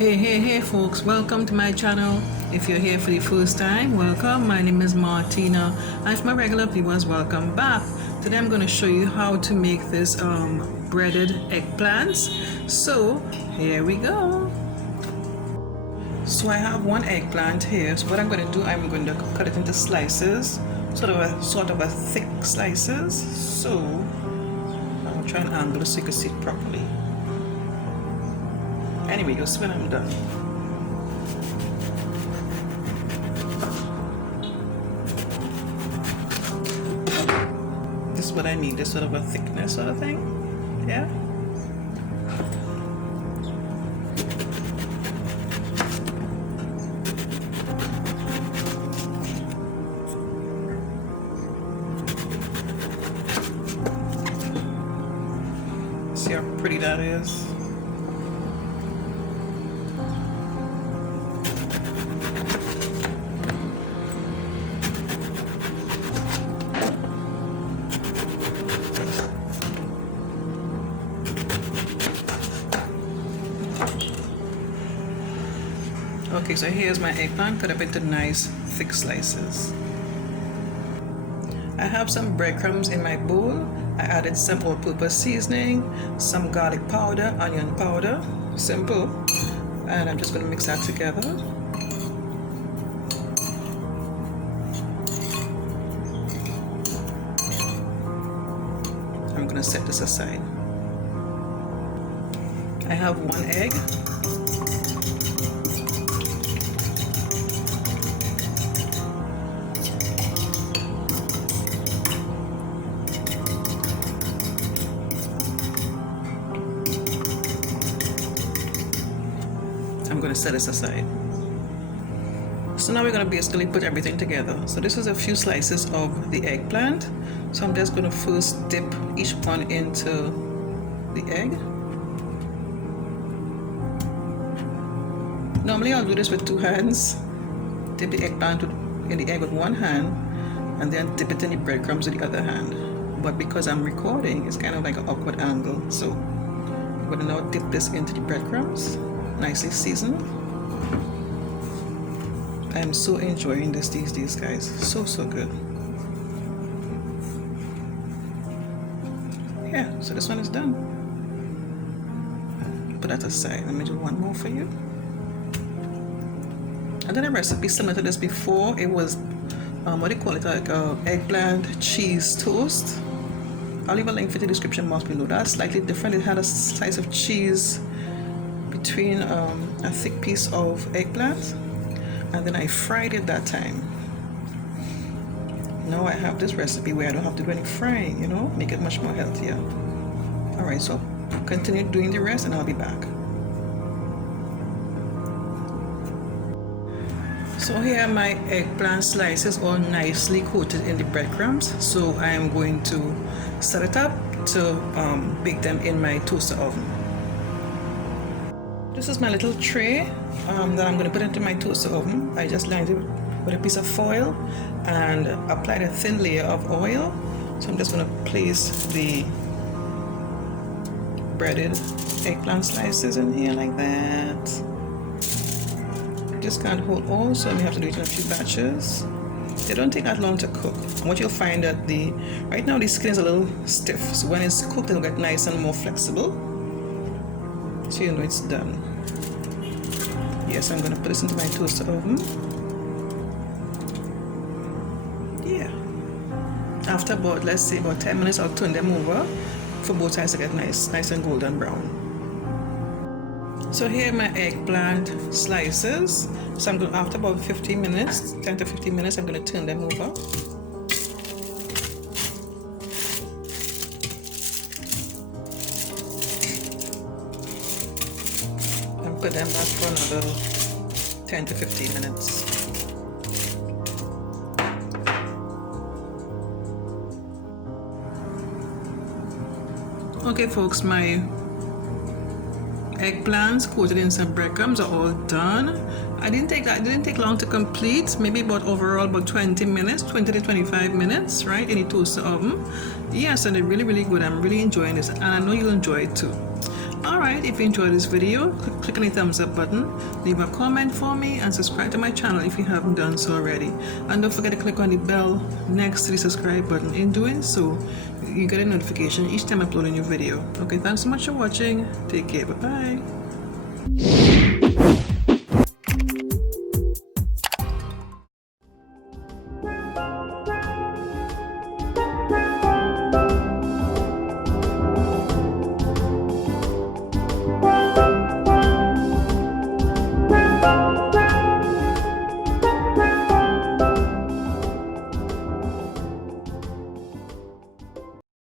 Hey folks, welcome to my channel. If you're here for the first time, welcome. My name is Martina, and for my regular viewers, welcome back. Today I'm going to show you how to make this breaded eggplants. So here we go. So I have one eggplant here. So what I'm going to do, I'm going to cut it into slices, sort of a thick slices. So I'll try and angle it so you can see it properly. Anyway, you'll see when I'm done. This is what I mean, this sort of a thickness sort of thing. Yeah. See how pretty that is. Okay, so here's my eggplant cut up into nice thick slices. I have some breadcrumbs in my bowl. I added some all-purpose seasoning, some garlic powder, onion powder, simple, and I'm just going to mix that together. I'm going to set this aside. I have one egg. I'm going to set this aside. So now we're going to basically put everything together. So this is a few slices of the eggplant. So I'm just going to first dip each one into the egg. Normally I'll do this with two hands. Dip the eggplant in the egg with one hand and then dip it in the breadcrumbs with the other hand. But because I'm recording, it's kind of like an awkward angle. So I'm going to now dip this into the breadcrumbs. Nicely seasoned. I am so enjoying this these days, guys. So good. Yeah, so this one is done. Put that aside. Let me do one more for you. I did a recipe similar to this before. It was what do you call it, like eggplant cheese toast. I'll leave a link for the description box below. That's slightly different. It had a slice of cheese between a thick piece of eggplant, and then I fried it that time. Now I have this recipe where I don't have to do any frying, you know, make it much more healthier. Alright, so continue doing the rest and I'll be back. So here are my eggplant slices all nicely coated in the breadcrumbs. So I am going to set it up to bake them in my toaster oven. This is my little tray that I'm going to put into my toaster oven. I just lined it with a piece of foil and applied a thin layer of oil. So I'm just going to place the breaded eggplant slices in here like that. Just can't hold all, so we have to do it in a few batches. They don't take that long to cook. And what you'll find that right now the skin is a little stiff, so when it's cooked it'll get nice and more flexible. So you know it's done. Yes, I'm going to put this into my toaster oven. Yeah. After about, let's say about 10 minutes, I'll turn them over for both sides to get nice and golden brown. So here are my eggplant slices. So I'm going to, after about 15 minutes, 10 to 15 minutes, I'm going to turn them over. Put them back for another 10 to 15 minutes. Okay folks, my eggplants coated in some breadcrumbs are all done. It didn't take long to complete, maybe overall about 20 minutes, 20 to 25 minutes, right, in the toaster oven. Yes, and they're really, really good. I'm really enjoying this, and I know you'll enjoy it too. Alright, if you enjoyed this video, click on the thumbs up button, leave a comment for me, and subscribe to my channel if you haven't done so already. And don't forget to click on the bell next to the subscribe button. In doing so, you get a notification each time I upload a new video. Okay, thanks so much for watching. Take care. Bye-bye.